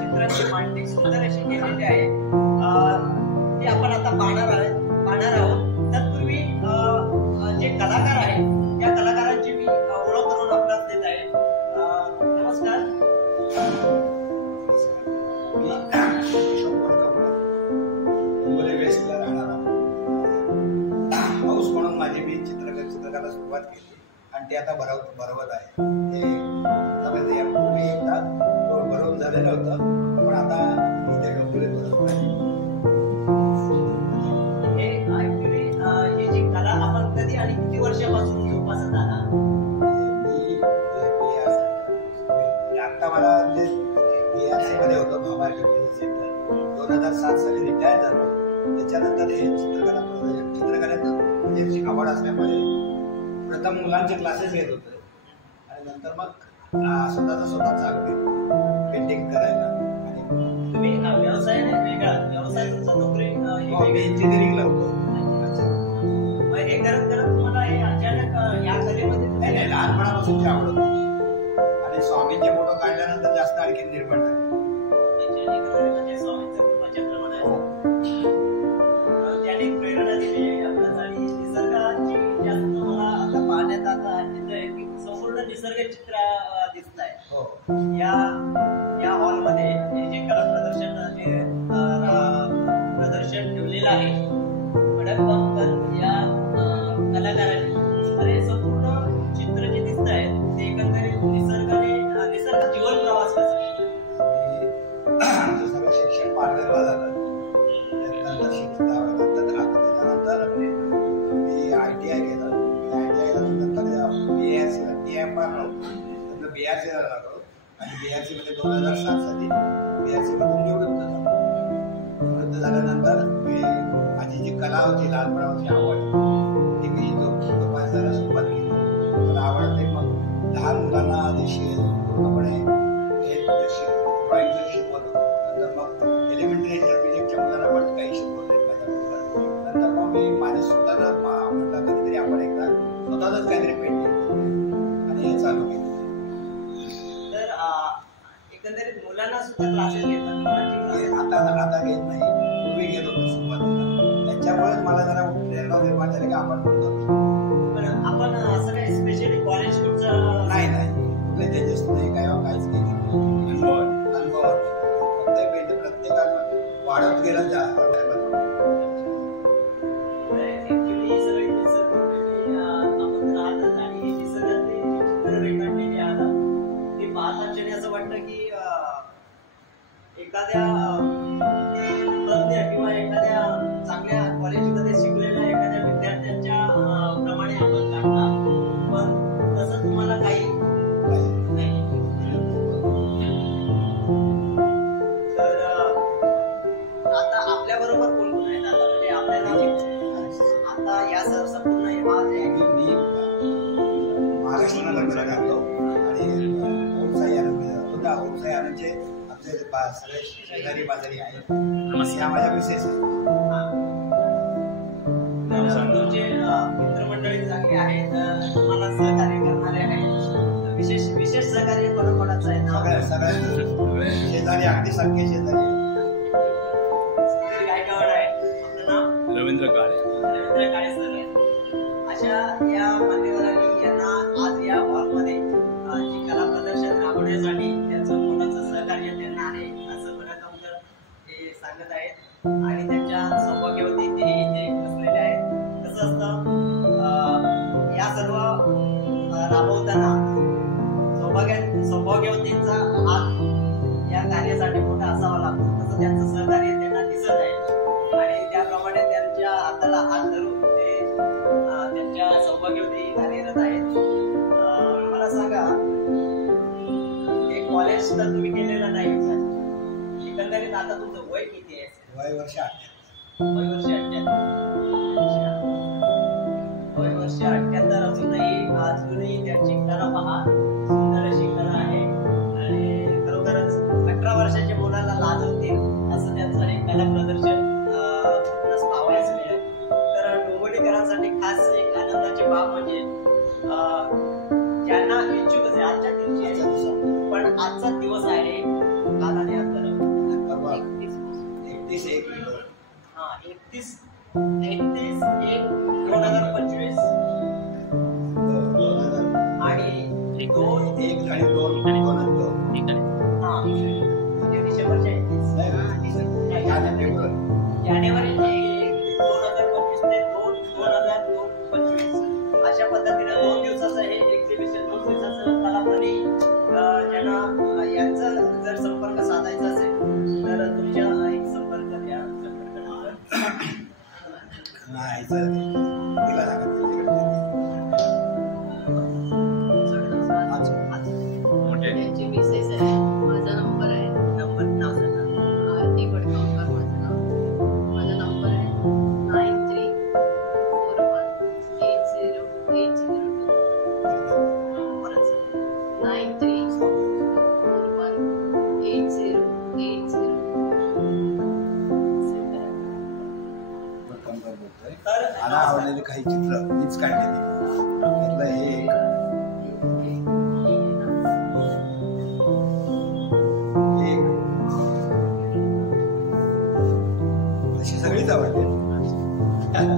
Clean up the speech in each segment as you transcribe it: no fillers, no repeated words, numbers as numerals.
चित्रांची मांडणी सुंदर अशी केलेली आहे. ती आपण आता पाहणार आहोत. तत्पूर्वी जे कलाकार आहेत त्या कलाकारांची मी ओळख करून आपल्याला देत आहे. नमस्कार. हाऊस म्हणून माझी मी चित्रकला सुरुवात केली आणि ते आता भरवत आहे. ते पूर्वी एकदा भरवून झालेलं होतं, पण आता इथे ही जी कला आपण कधी आणि किती वर्षापासून जोपासत आहात? आता मला जे BRC मध्ये होतं बाबा सेंटर 2007 साली रिटायर झालो. त्याच्यानंतर हे चित्रकलेत म्हणजे आवड असल्यामुळे प्रथम मुलांचे क्लासेस घेत होते आणि नंतर मग स्वतः चालू केलं पेंटिंग करायला. आणि तुम्ही व्यवसायाने वेगळा व्यवसाय तुमचा नोकरी इंजिनिअरिंगला होतो. हे करत करत तुम्हाला हे अचानक या कलेमध्ये नाही लहानपणापासूनची आवड होती आणि स्वामींचे फोटो काढल्यानंतर जास्त आणखी निर्माण झाले. म्हणजे स्वामींचं कृपाचे प्रमाण आहे. त्याने प्रेरणा दिली आपल्याला आणि निसर्गाची जास्त मला आता पाहण्यात आता दिसतंय की संपूर्ण निसर्ग चित्र दिसत आहे. हो. या हॉलमध्ये जे कला प्रदर्शन ठेवलेलं आहे मॅडम या कलाकारांनी, तर हे संपूर्ण चित्र जे दिसत आहे ते एकंदरीत निसर्ग जीवन प्रवास सगळं शिक्षण पारनेरला झालं. त्यानंतर मी ITI केलं. ITI नंतर BRC ला लागलो आणि BRC मध्ये 2007 साली BRC मधून निवृत्त झाल्यानंतर मी माझी जी कला होती लहानपणाची आवड ती मी जोपासायला सुरुवात केली. मला आवडते. मग लहान मुलांना पूर्णपणे ड्रॉइंग शिकवत होतो. नंतर मग एलिमेंटरी इंटरमिजिएटच्या मुलांना पण काही शिकवले. नंतर मग मी माझ्या स्वतःला म्हटलं कधीतरी आपण एकदा स्वतःच काहीतरी पेंटिंग आणि हे चालू केलं. तर एकंदरीत मुलांना सुद्धा क्लासेस घेतात. आता घेत नाही, पूर्वी घेत होतो सुरुवातीला. त्याच्यामुळेच मला जरा प्रेरणा निर्माण झाली की आपण पण करतो. पण आपण असं काही स्पेशली कॉलेज कुठचं नाही कुठले त्याचेच नाही काहीच नाही. अनुभव प्रत्येकानं वाढत गेलं त्या असं वाटतं की एखाद्या तज्ञ किंवा एखाद्या चांगल्या कॉलेजमध्ये शिकलेल्या एखाद्या विद्यार्थ्यांच्या माझे मी महाराष्ट्राला लग्न लागलो आणि ओमसाई आनंद होता. ओमसाई आनंदचे आमचे सगळे शेजारी बाजारी आहेत. या माझ्या विशेष तुमचे मित्रमंडळी चांगली आहेत, तुम्हाला सहकार्य करणारे आहेत. विशेष सहकार्य कोणाकोणाचं आहे ना? सगळ्या शेजारी अगदी सारखे शेजारी. काय कवड आहे आपलं नाव? रवींद्र काळे. रवींद्र काळे सर आहेत. अशा या मान्यवरांनी यांना आज या हॉलमध्ये जी कला प्रदर्शन राबवण्यासाठी त्यांचं मोलाचं सहकार्य त्यांना आहे असं बरं ते सांगत आहेत आणि त्यांच्या सौभाग्यवती ते इथे बसलेले आहेत. कसं असतं या सर्व राबवताना सौभाग्यवतींचा हात या कार्यासाठी मोठा असावा लागतो. तसं त्यांचं सहकार्य त्यांना दिसत आहे आणि त्याप्रमाणे त्यांच्या हाताला हात धरून ते त्यांच्या सौभाग्यवती कार्यरत आहेत. मला सांगा, एक कॉलेज तर तुम्ही केलेलं नाही, एकंदरीत आता तुमचं वय किती आहे? वय वर्ष 78 अजूनही त्यांची कला पहा, सुंदर अशी कला आहे आणि खरोखरच 18 वर्षाच्या मुलाला लाजवतील असं त्यांचं हे कला प्रदर्शन पाहायचं मिळेल. तर डोंबिवलीकरांसाठी खास एक आनंदाची बाब म्हणजे ज्यांना इच्छुक असेल आजच्या दिवशी, पण आजचा दिवस आहे काल आणि आज 31/1/2025 आणि 2/1 डिसेंबरच्या 31 जानेवारी 1/2025 ते 2/2025 अशा पद्धतीने 2 दिवसाचं हे एक्झिबिशन, 2 दिवसाचं कलाप्रणी ज्यांना यांचा जर संपर्क साधायचा असेल तर तुमच्या एक संपर्क द्या. त्यांची मिसेस आहे, माझा नंबर आहे, नंबर नाव सांगा. आरती वडगावकर माझं नाव. माझा नंबर आहे 93418080. मला आवडलेले काही चित्र मीच काढलेली. त्यातलं हे अशी सगळीच आवडते. आणि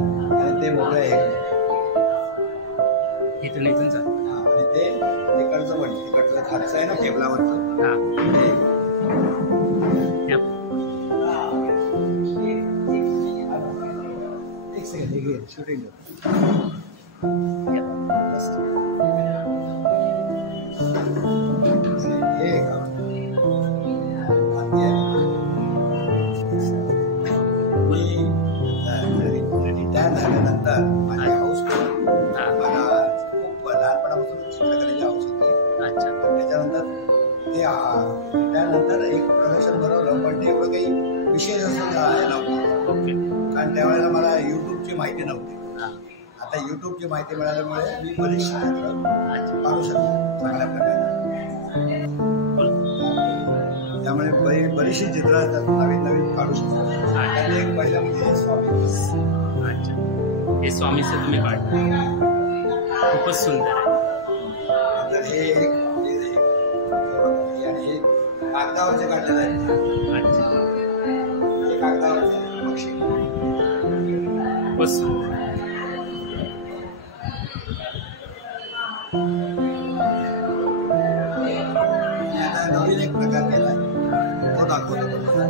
ते मोठं एक इथून जा. आणि ते तिकडचं पण तिकडचं खालचं आहे ना टेबलावरचं. एक सेकंड, हे घे शूटिंग. हे का रिटायर झाल्यानंतर माझी हाऊस मला खूप लहानपणापासून चित्रकलेची हाऊस होती. त्याच्यानंतर ते रिटायर नंतर एक प्रदर्शन भरवलं, पण ते एवढं काही विशेष असं नव्हतं, कारण त्यावेळेला मला युट्यूबची माहिती नव्हती. आता युट्यूबची माहिती मिळाल्यामुळे मी बरीचशी चित्र काढू शकतो चांगल्या प्रकारे. त्यामुळे बरीचशी चित्र नवीन नवीन काढू शकतो. त्यात एक पहिलं म्हणजे स्वामी. हे स्वामीचं तुम्ही काढता, खूपच सुंदर आहे. तर हे आणि हे कागदावरचे काढलेलं आहे. हे कागदावरचे आहे पक्षी. खूपच सुंदर. आता नवीन एक प्रकार केला आहे, तो दाखवतो तुम्हाला.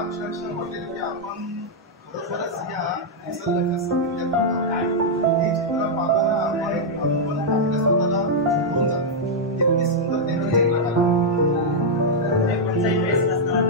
अक्षरशः वाटेल की आपण खरोखरच या निसर्गाच्या सानिध्यात आहोत. हे चित्र पाहताना आपण आपल्या स्वतःला होऊन जातो. इतकी सुंदर त्यांची चित्र कोणताही ड्रेस नसताना